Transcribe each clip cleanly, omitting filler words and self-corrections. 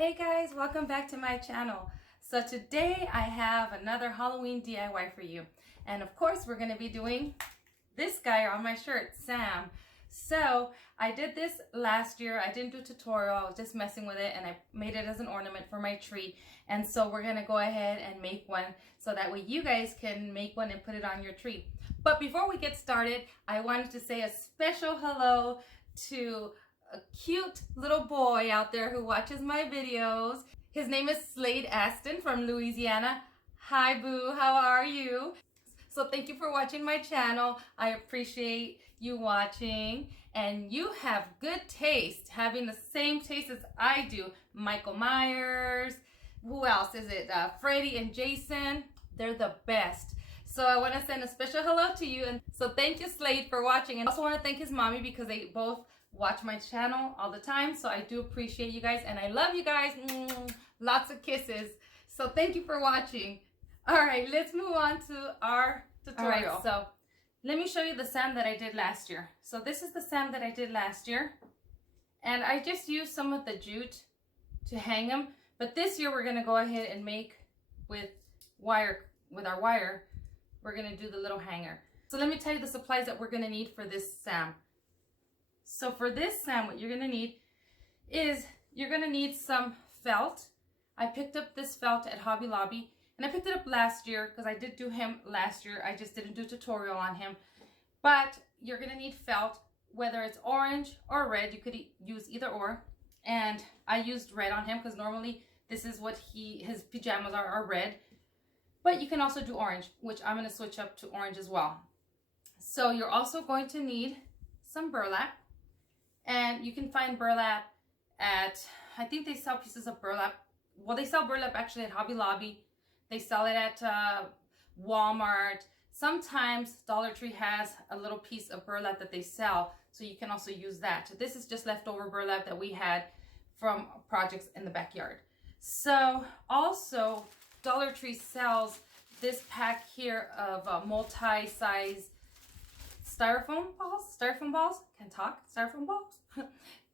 Hey guys, welcome back to my channel. So today I have another Halloween DIY for you. And of course we're going to be doing this guy on my shirt, Sam. So I did this last year. I didn't do a tutorial. I was just messing with it and I made it as an ornament for my tree. And so we're going to go ahead and make one so that way you guys can make one and put it on your tree. But before we get started, I wanted to say a special hello to a cute little boy out there who watches my videos. His name is Slade Aston from Louisiana. Hi Boo, how are you? So thank you for watching my channel. I appreciate you watching, and you have good taste, having the same taste as I do. Michael Myers, who else is it? Freddie and Jason, they're the best. So I want to send a special hello to you, and so thank you Slade for watching, and I also want to thank his mommy because they both watch my channel all the time. So I do appreciate you guys and I love you guys. Lots of kisses. So thank you for watching. All right, let's move on to our tutorial. All right, so let me show you the Sam that I did last year. So this is the Sam that I did last year, and I just used some of the jute to hang him. But this year we're gonna go ahead and make with our wire. We're gonna do the little hanger. So let me tell you the supplies that we're gonna need for this Sam. So for this Sam, what you're gonna need is you're gonna need some felt. I picked up this felt at Hobby Lobby, and I picked it up last year because I did do him last year. I just didn't do a tutorial on him. But you're gonna need felt, whether it's orange or red. You could use either or. And I used red on him because normally this is what his pajamas are red. But you can also do orange, which I'm gonna switch up to orange as well. So you're also going to need some burlap. And you can find burlap at, I think they sell pieces of burlap. Well, they sell burlap actually at Hobby Lobby. They sell it at Walmart. Sometimes Dollar Tree has a little piece of burlap that they sell, so you can also use that. This is just leftover burlap that we had from projects in the backyard. So also Dollar Tree sells this pack here of multi-size styrofoam balls,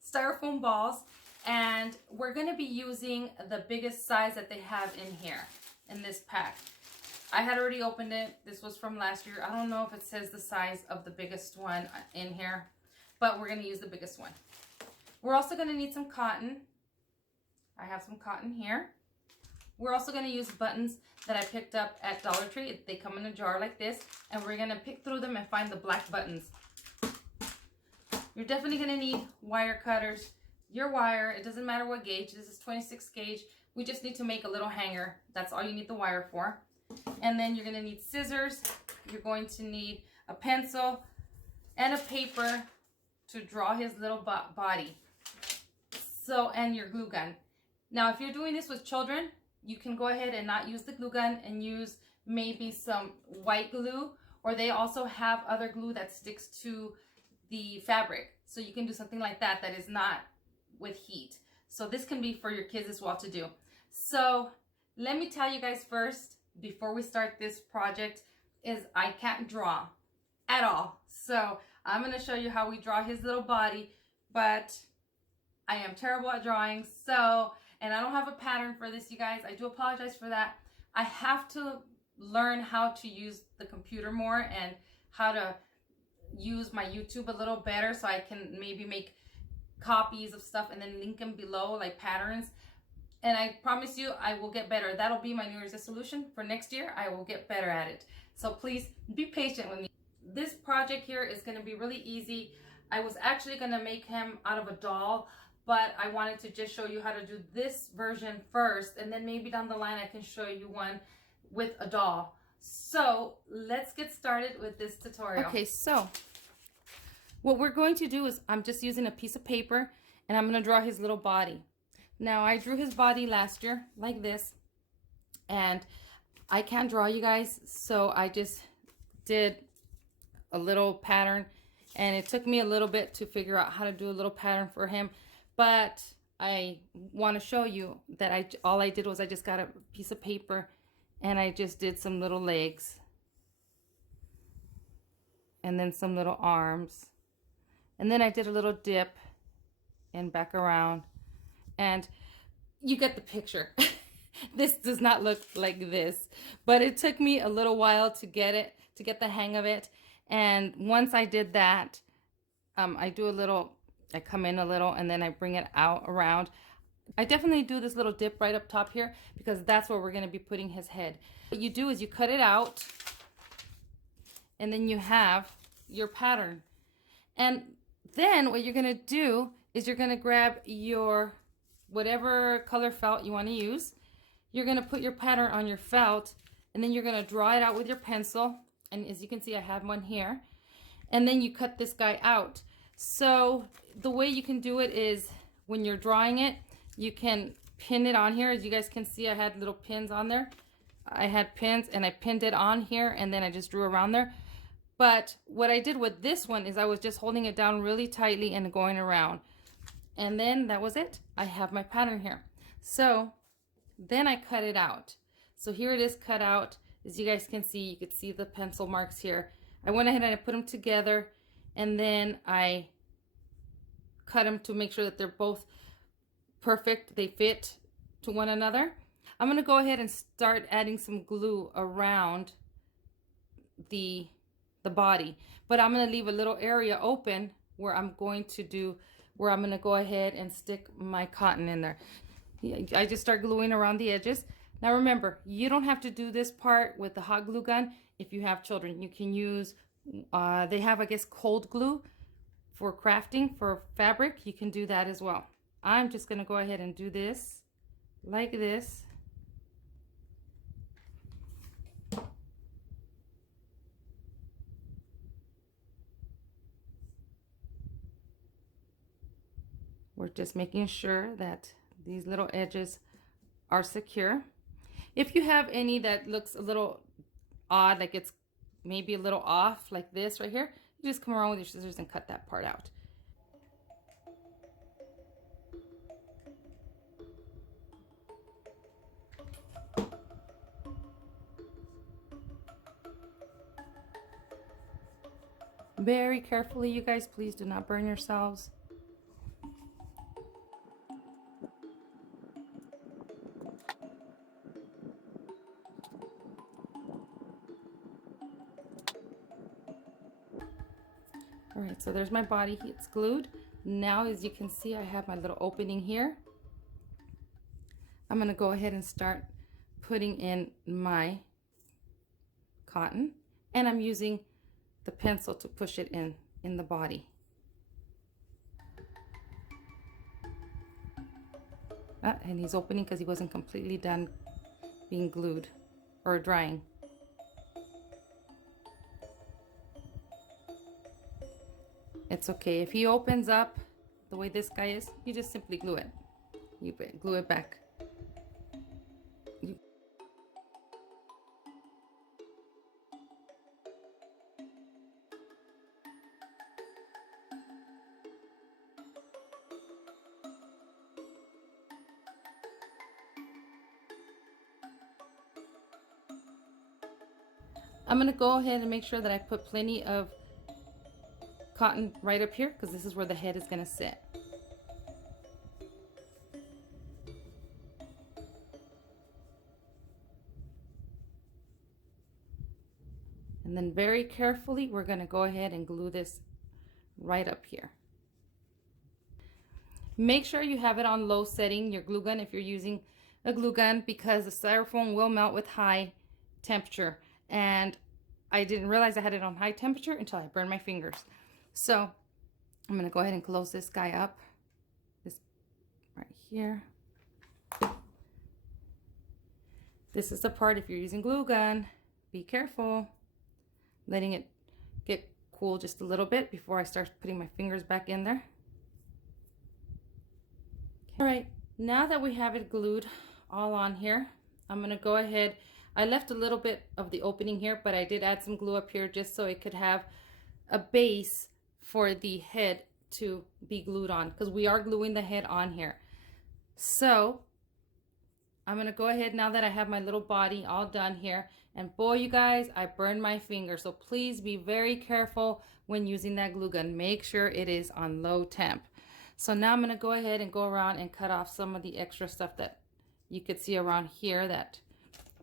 styrofoam balls, and we're going to be using the biggest size that they have in here, in this pack. I had already opened it. This was from last year. I don't know if it says the size of the biggest one in here, but we're going to use the biggest one. We're also going to need some cotton. I have some cotton here. We're also going to use buttons that I picked up at Dollar Tree. They come in a jar like this, and we're going to pick through them and find the black buttons. You're definitely going to need wire cutters. Your wire, it doesn't matter what gauge. This is 26 gauge. We just need to make a little hanger. That's all you need the wire for. And then you're going to need scissors. You're going to need a pencil and a paper to draw his little body. So, and your glue gun. Now, if you're doing this with children, you can go ahead and not use the glue gun and use maybe some white glue, or they also have other glue that sticks to the fabric. So you can do something like that that is not with heat. So this can be for your kids as well to do. So let me tell you guys first, before we start this project, is I can't draw at all. So I'm going to show you how we draw his little body, but I am terrible at drawing. So, and I don't have a pattern for this, you guys. I do apologize for that. I have to learn how to use the computer more and how to use my YouTube a little better so I can maybe make copies of stuff and then link them below, like patterns. And I promise you I will get better. That'll be my New Year's resolution for next year. I will get better at it. So please be patient with me. This project here is going to be really easy. I was actually going to make him out of a doll, but I wanted to just show you how to do this version first, and then maybe down the line I can show you one with a doll. So let's get started with this tutorial. Okay, so what we're going to do is I'm just using a piece of paper and I'm going to draw his little body. Now I drew his body last year like this, and I can't draw, you guys, so I just did a little pattern, and it took me a little bit to figure out how to do a little pattern for him. But I want to show you that all I did was I just got a piece of paper and I just did some little legs and then some little arms, and then I did a little dip and back around. And you get the picture. This does not look like this, but it took me a little while to get the hang of it. And once I did that, I come in a little and then I bring it out around. I definitely do this little dip right up top here because that's where we're going to be putting his head. What you do is you cut it out and then you have your pattern. And then what you're going to do is you're going to grab your whatever color felt you want to use. You're going to put your pattern on your felt and then you're going to draw it out with your pencil. And as you can see, I have one here. And then you cut this guy out. So the way you can do it is when you're drawing it, you can pin it on here. As you guys can see, I had little pins on there. I had pins and I pinned it on here and then I just drew around there. But what I did with this one is I was just holding it down really tightly and going around. And then that was it. I have my pattern here. So then I cut it out. So here it is cut out. As you guys can see, you can see the pencil marks here. I went ahead and I put them together and then I cut them to make sure that they're both perfect. They fit to one another. I'm going to go ahead and start adding some glue around the body, but I'm going to leave a little area open where I'm going to go ahead and stick my cotton in there. I just start gluing around the edges. Now remember, you don't have to do this part with the hot glue gun if you have children. You can use, they have, I guess, cold glue for crafting for fabric. You can do that as well. I'm just going to go ahead and do this like this. We're just making sure that these little edges are secure. If you have any that looks a little odd, like it's maybe a little off like this right here, you just come around with your scissors and cut that part out. Very carefully, you guys, please do not burn yourselves. All right, so there's my body. It's glued. Now, as you can see, I have my little opening here. I'm going to go ahead and start putting in my cotton, and I'm using the pencil to push it in the body. And he's opening because he wasn't completely done being glued or drying. It's okay. If he opens up the way this guy is, you just simply glue it. You glue it back. I'm going to go ahead and make sure that I put plenty of cotton right up here because this is where the head is going to sit. And then very carefully, we're going to go ahead and glue this right up here. Make sure you have it on low setting, your glue gun, if you're using a glue gun, because the styrofoam will melt with high temperature. And I didn't realize I had it on high temperature until I burned my fingers. So I'm going to go ahead and close this guy up. This right here. This is the part, if you're using glue gun, be careful. Letting it get cool just a little bit before I start putting my fingers back in there. All right, now that we have it glued all on here, I'm going to go ahead. I left a little bit of the opening here, but I did add some glue up here just so it could have a base for the head to be glued on, because we are gluing the head on here. So I'm going to go ahead now that I have my little body all done here. And boy, you guys, I burned my finger. So please be very careful when using that glue gun. Make sure it is on low temp. So now I'm going to go ahead and go around and cut off some of the extra stuff that you could see around here that,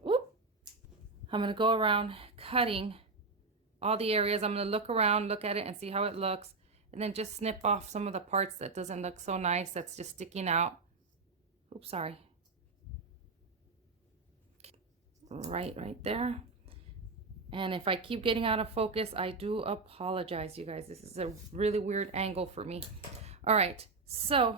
whoop, I'm going to go around cutting all the areas. I'm going to look around, look at it and see how it looks. And then just snip off some of the parts that doesn't look so nice, that's just sticking out. Oops, sorry. Right there. And if I keep getting out of focus, I do apologize, you guys. This is a really weird angle for me. All right, so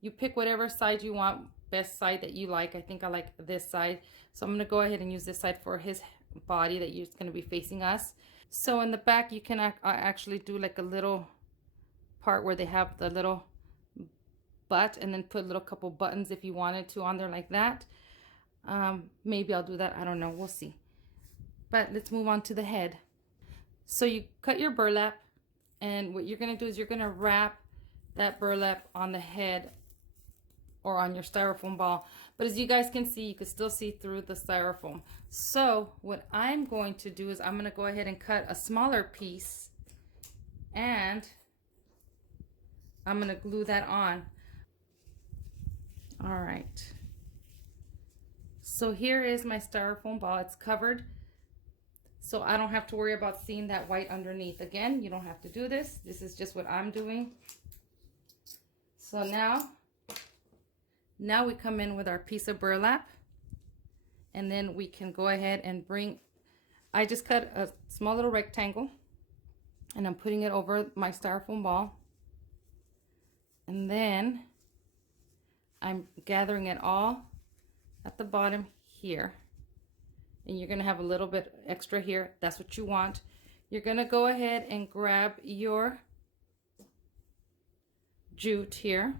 you pick whatever side you want, best side that you like. I think I like this side. So I'm gonna go ahead and use this side for his body that you're gonna be facing us. So in the back, you can actually do like a little part where they have the little butt and then put a little couple buttons if you wanted to on there like that. Maybe I'll do that, I don't know, we'll see. But let's move on to the head. So you cut your burlap, and what you're gonna do is you're gonna wrap that burlap on the head or on your styrofoam ball. But as you guys can see, you can still see through the styrofoam. So what I'm going to do is I'm gonna go ahead and cut a smaller piece, and I'm gonna glue that on. All right. So here is my styrofoam ball. It's covered, so I don't have to worry about seeing that white underneath. Again, you don't have to do this. This is just what I'm doing. So now we come in with our piece of burlap, and then we can go ahead and I just cut a small little rectangle, and I'm putting it over my styrofoam ball. And then I'm gathering it all at the bottom here. And you're gonna have a little bit extra here. That's what you want. You're gonna go ahead and grab your jute here,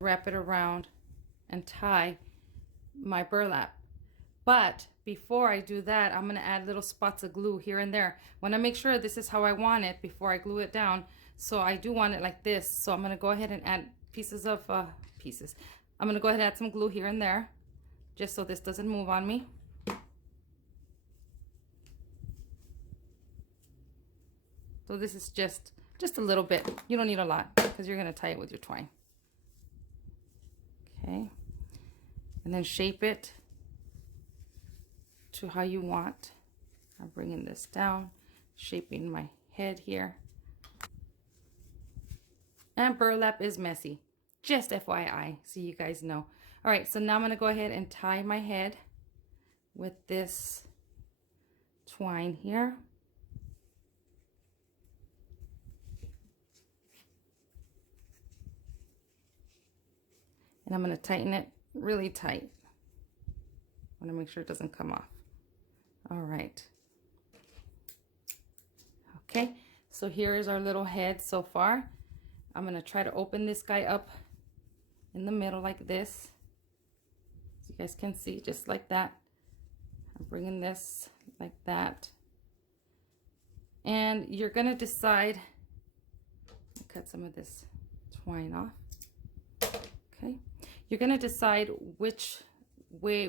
wrap it around and tie my burlap. But before I do that, I'm gonna add little spots of glue here and there. I wanna make sure this is how I want it before I glue it down. So I do want it like this. So I'm gonna go ahead and add I'm gonna go ahead and add some glue here and there, just so this doesn't move on me. So this is just a little bit. You don't need a lot because you're gonna tie it with your twine. Okay, and then shape it to how you want. I'm bringing this down, shaping my head here. And burlap is messy, just FYI, so you guys know. All right, so now I'm gonna go ahead and tie my head with this twine here. And I'm gonna tighten it really tight. I wanna make sure it doesn't come off. All right. Okay, so here is our little head so far. I'm gonna try to open this guy up in the middle like this. So you guys can see, just like that. I'm bringing this like that. And you're gonna decide, cut some of this twine off. Okay, you're gonna decide which way,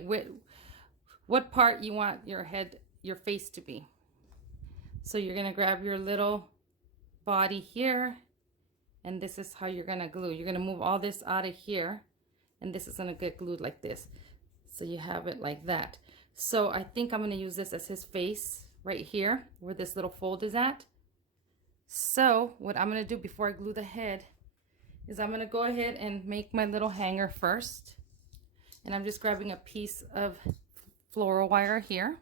what part you want your head, your face to be. So you're gonna grab your little body here, and this is how you're gonna glue. You're gonna move all this out of here, and this is gonna get glued like this. So you have it like that. So I think I'm gonna use this as his face right here, where this little fold is at. So what I'm gonna do before I glue the head is I'm gonna go ahead and make my little hanger first. And I'm just grabbing a piece of floral wire here.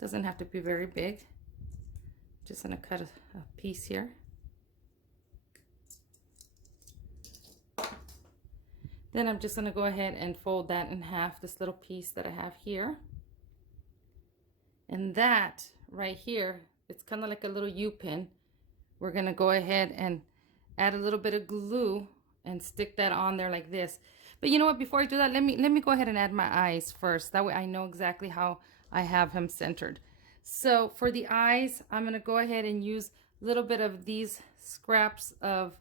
Doesn't have to be very big. Just gonna cut a piece here. Then I'm just gonna go ahead and fold that in half, this little piece that I have here. And that right here, it's kind of like a little U-pin. We're gonna go ahead and add a little bit of glue and stick that on there like this. But you know what, before I do that, let me go ahead and add my eyes first. That way I know exactly how I have him centered. So for the eyes, I'm gonna go ahead and use a little bit of these scraps of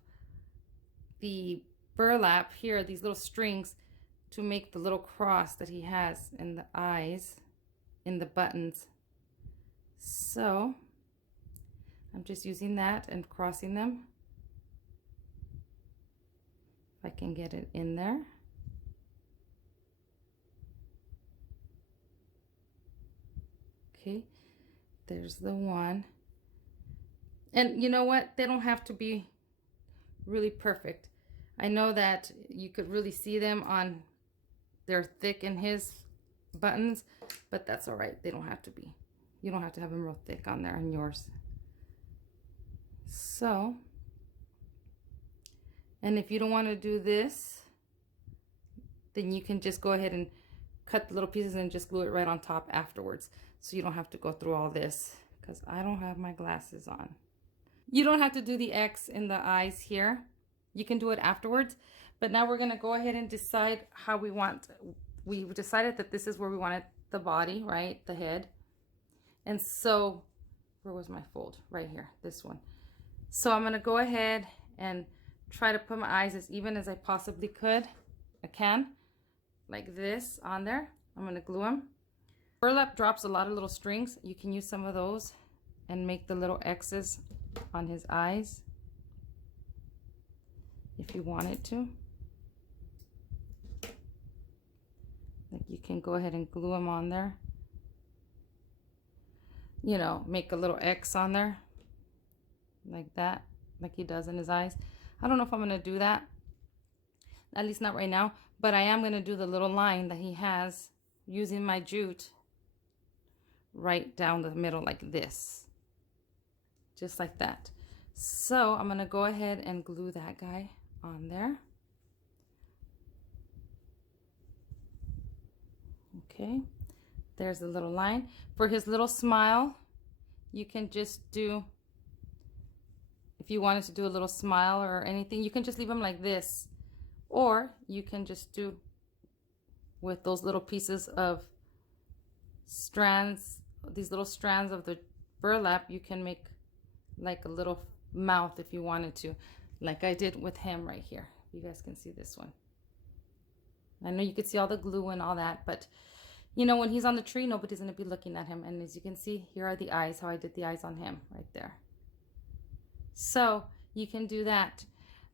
the burlap here, these little strings, to make the little cross that he has in the eyes, in the buttons. So I'm just using that and crossing them. If I can get it in there. Okay, there's the one. And you know what? They don't have to be really perfect. I know that you could really see them on, they're thick in his buttons, but that's all right. They don't have to be. You don't have to have them real thick on there on yours. So, and if you don't want to do this, then you can just go ahead and cut the little pieces and just glue it right on top afterwards. So you don't have to go through all this, because I don't have my glasses on. You don't have to do the X in the eyes here. You can do it afterwards. But now we're going to go ahead and decide how we want. We decided that this is where we wanted the body, right? The head. And so, where was my fold? Right here, this one. So I'm going to go ahead and try to put my eyes as even as I possibly could. I can. Like this on there. I'm going to glue them. Burlap drops a lot of little strings. You can use some of those and make the little X's on his eyes if you wanted to. Like you can go ahead and glue them on there. You know, make a little X on there like that, like he does in his eyes. I don't know if I'm going to do that, at least not right now, but I am going to do the little line that he has using my jute right down the middle like this, just like that. So I'm going to go ahead and glue that guy on there. Okay, there's the little line. For his little smile, you can just do, if you wanted to do a little smile or anything, you can just leave him like this. Or you can just do with those little pieces of strands, these little strands of the burlap, you can make like a little mouth if you wanted to, like I did with him right here. You guys can see this one. I know you can see all the glue and all that, but you know, when he's on the tree, nobody's going to be looking at him. And as you can see, here are the eyes, how I did the eyes on him right there. So you can do that.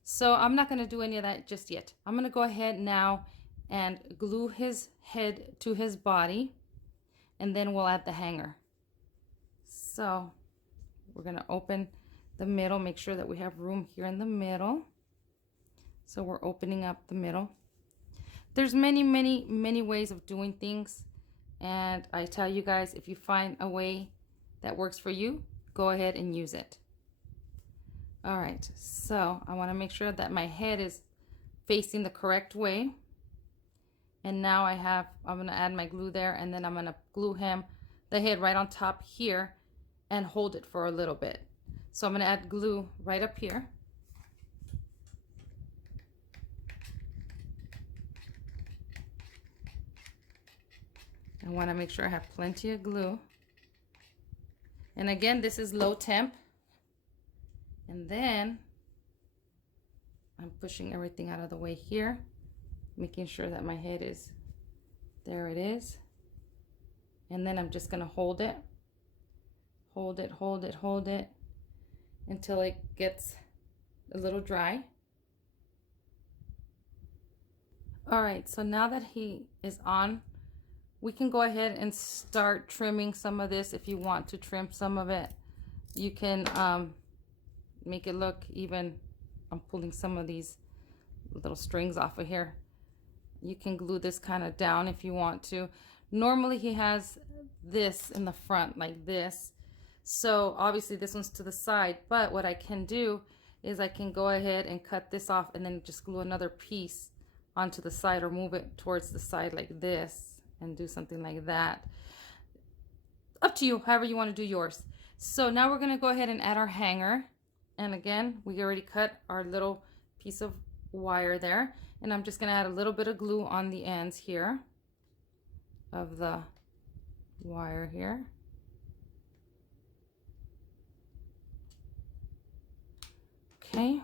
So I'm not going to do any of that just yet. I'm going to go ahead now and glue his head to his body, and then we'll add the hanger. So we're going to open the middle, make sure that we have room here in the middle. So we're opening up the middle. There's many ways of doing things, and I tell you guys, if you find a way that works for you, go ahead and use it. All right, so I want to make sure that my head is facing the correct way. And now I'm going to add my glue there, and then I'm going to glue the head right on top here and hold it for a little bit. So I'm going to add glue right up here. I want to make sure I have plenty of glue. And again, this is low temp. And then I'm pushing everything out of the way here, making sure that my head is, there it is. And then I'm just going to hold it until it gets a little dry. All right, so now that he is on, we can go ahead and start trimming some of this. If you want to trim some of it, you can make it look even. I'm pulling some of these little strings off of here. You can glue this kind of down if you want to. Normally he has this in the front like this, so obviously this one's to the side, but what I can do is I can go ahead and cut this off and then just glue another piece onto the side, or move it towards the side like this and do something like that. Up to you, however you want to do yours. So now we're going to go ahead and add our hanger. And again, we already cut our little piece of wire there. And I'm just going to add a little bit of glue on the ends here of the wire here. Okay.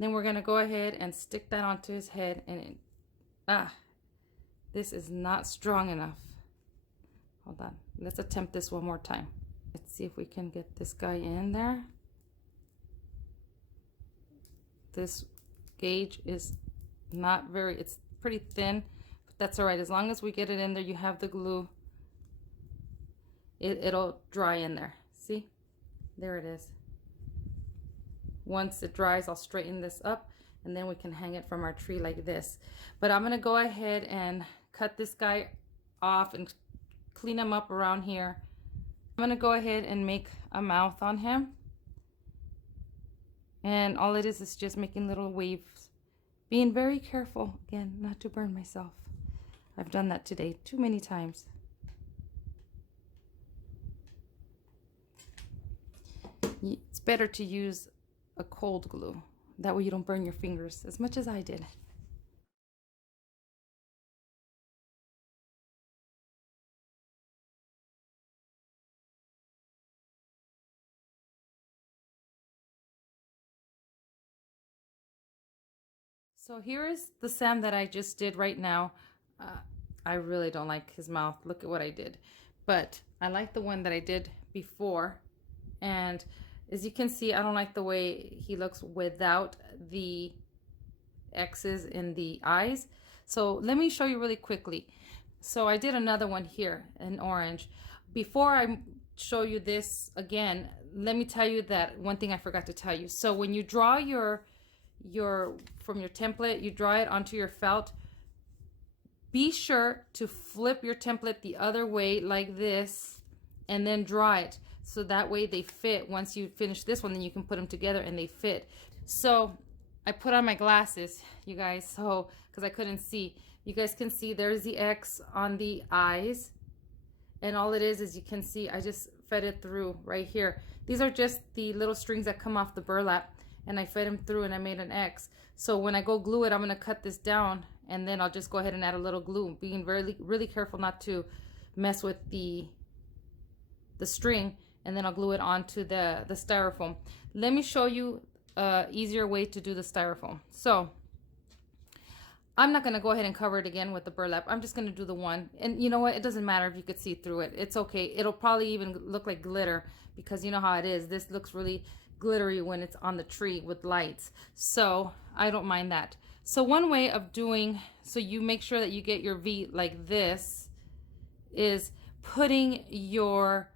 Then we're going to go ahead and stick that onto his head. And this is not strong enough. Hold on. Let's attempt this one more time. Let's see if we can get this guy in there. This gauge is not very, it's pretty thin, but that's all right. As long as we get it in there, you have the glue, it'll dry in there. See, there it is. Once it dries, I'll straighten this up and then we can hang it from our tree like this. But I'm gonna go ahead and cut this guy off and clean him up around here. I'm gonna go ahead and make a mouth on him. And all it is just making little waves. Being very careful, again, not to burn myself. I've done that today too many times. It's better to use a cold glue. That way you don't burn your fingers as much as I did. So here is the Sam that I just did right now. I really don't like his mouth. Look at what I did. But I like the one that I did before. And as you can see, I don't like the way he looks without the X's in the eyes. So let me show you really quickly. So I did another one here in orange. Before I show you this again, let me tell you that one thing I forgot to tell you. So when you draw from your template, you draw it onto your felt, be sure to flip your template the other way like this and then draw it. So that way they fit. Once you finish this one, then you can put them together and they fit. So I put on my glasses, you guys, so because I couldn't see. You guys can see there's the X on the eyes. And all it is you can see I just fed it through right here. These are just the little strings that come off the burlap. And I fed them through and I made an X. So when I go glue it, I'm going to cut this down. And then I'll just go ahead and add a little glue. Being really careful not to mess with the string. And then I'll glue it onto the styrofoam. Let me show you an easier way to do the styrofoam. So I'm not going to go ahead and cover it again with the burlap. I'm just going to do the one. And you know what? It doesn't matter if you could see through it. It's okay. It'll probably even look like glitter because you know how it is. This looks really glittery when it's on the tree with lights. So I don't mind that. So one way of doing, so you make sure that you get your V like this, is putting you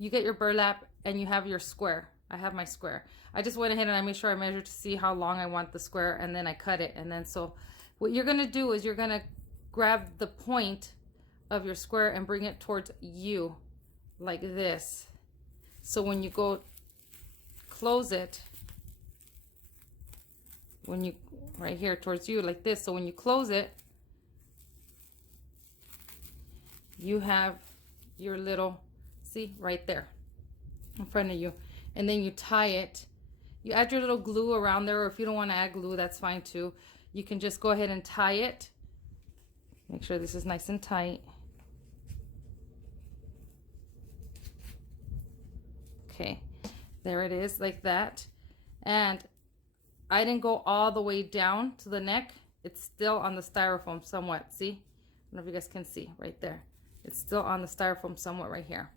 get your burlap and you have your square. I have my square. I just went ahead and I made sure I measured to see how long I want the square, and then I cut it. And then so what you're gonna do is you're gonna grab the point of your square and bring it towards you like this. So when you go close it, when you right here towards you like this, so when you close it, you have your little, see right there in front of you, and then you tie it. You add your little glue around there, or if you don't want to add glue, that's fine too. You can just go ahead and tie it. Make sure this is nice and tight. Okay, there it is like that. And I didn't go all the way down to the neck. It's still on the styrofoam somewhat. See? I don't know if you guys can see right there. It's still on the styrofoam somewhat right here.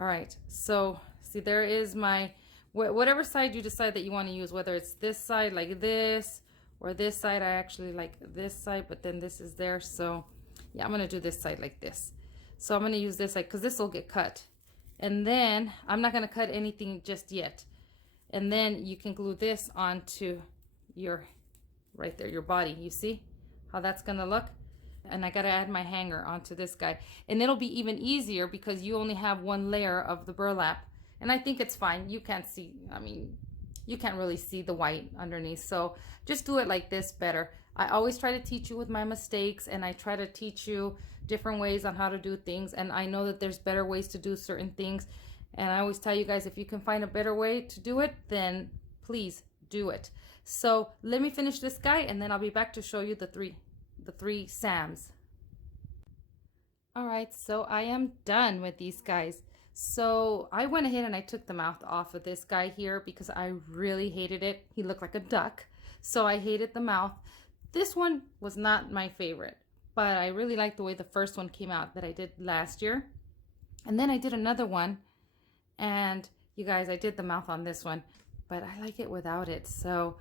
All right, so see, there is my, whatever side you decide that you want to use, whether it's this side like this or this side. I actually like this side, but then this is there. So yeah, I'm going to do this side like this. So I'm going to use this side because this will get cut. And then I'm not going to cut anything just yet. And then you can glue this onto your, right there, your body. You see how that's going to look? And I got to add my hanger onto this guy. And it'll be even easier because you only have one layer of the burlap. And I think it's fine. You can't see, I mean, you can't really see the white underneath. So just do it like this better. I always try to teach you with my mistakes, and I try to teach you different ways on how to do things. And I know that there's better ways to do certain things. And I always tell you guys, if you can find a better way to do it, then please do it. So let me finish this guy, and then I'll be back to show you the three Sams. All right, so I am done with these guys. So I went ahead and I took the mouth off of this guy here because I really hated it. He looked like a duck. So I hated the mouth. This one was not my favorite, but I really like the way the first one came out that I did last year. And then I did another one, and you guys, I did the mouth on this one, but I like it without it. So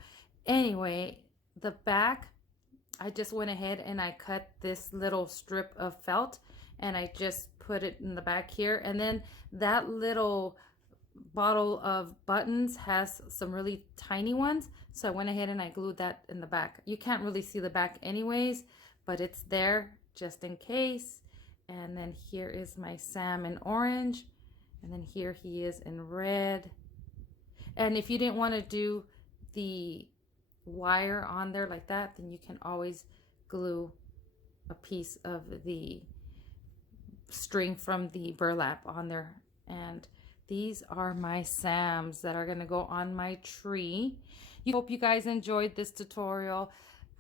anyway, the back, I just went ahead and I cut this little strip of felt and I just put it in the back here. And then that little bottle of buttons has some really tiny ones, so I went ahead and I glued that in the back. You can't really see the back anyways, but it's there just in case. And then here is my Sam in orange, and then here he is in red. And if you didn't want to do the wire on there like that, then you can always glue a piece of the string from the burlap on there. And these are my Sams that are going to go on my tree. I hope you guys enjoyed this tutorial.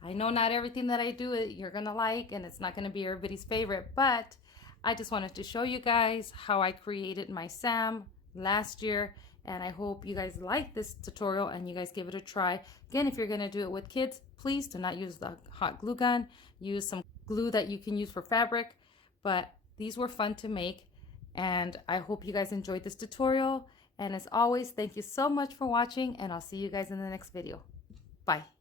I know not everything that I do you're going to like, and it's not going to be everybody's favorite, but I just wanted to show you guys how I created my Sam last year. And I hope you guys like this tutorial and you guys give it a try. Again, if you're going to do it with kids, please do not use the hot glue gun. Use some glue that you can use for fabric. But these were fun to make. And I hope you guys enjoyed this tutorial. And as always, thank you so much for watching. And I'll see you guys in the next video. Bye.